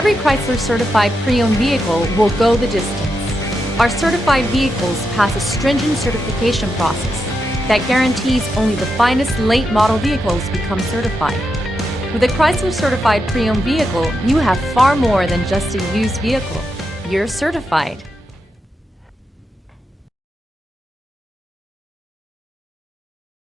every Chrysler certified pre-owned vehicle will go the distance. Our certified vehicles pass a stringent certification process that guarantees only the finest late model vehicles become certified. With a Chrysler certified pre-owned vehicle, you have far more than just a used vehicle. You're certified.